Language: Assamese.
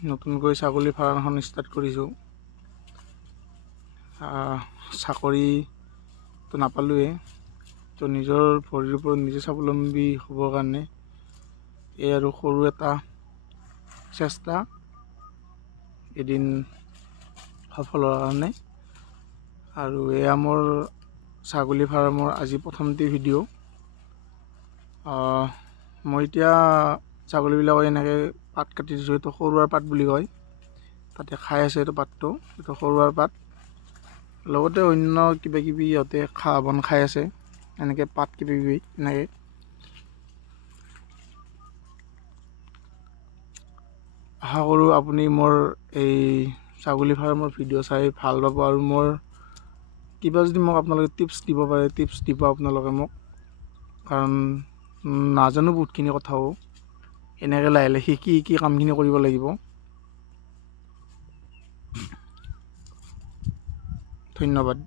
নতুনকৈ ছাগলী ফাৰ্ম এখন ষ্টাৰ্ট কৰিছোঁ। চাকৰিটো নাপালোৱে, তো নিজৰ ভৰিৰ ওপৰত নিজে স্বাৱলম্বী হ'বৰ কাৰণে এই আৰু সৰু এটা চেষ্টা, এদিন সফল হোৱাৰ কাৰণে। আৰু এয়া মোৰ ছাগলী ফাৰ্মৰ আজি প্ৰথমটি ভিডিঅ'। মই এতিয়া ছাগলীবিলাকক এনেকৈ পাত কাটি দিছোঁ, এইটো সৰুৱাৰ পাত বুলি কয়, তাতে খাই আছে এইটো পাতটো, এইটো সৰুৱাৰ পাত। লগতে অন্য কিবা কিবি সিহঁতে ঘাঁহ বন খাই আছে, এনেকৈ পাত কিবা কিবি এনেকৈ। আশা কৰোঁ আপুনি মোৰ এই ছাগলী ফাৰ্মৰ ভিডিঅ' চাই ভাল পাব, আৰু মোৰ কিবা যদি মোক আপোনালোকে টিপছ দিব পাৰে, টিপছ দিব আপোনালোকে মোক, কাৰণ নাজানো বহুতখিনি কথাও। এনেকৈ লাহে লাহে শিকি শিকি কামখিনি কৰিব লাগিব। ধন্যবাদ।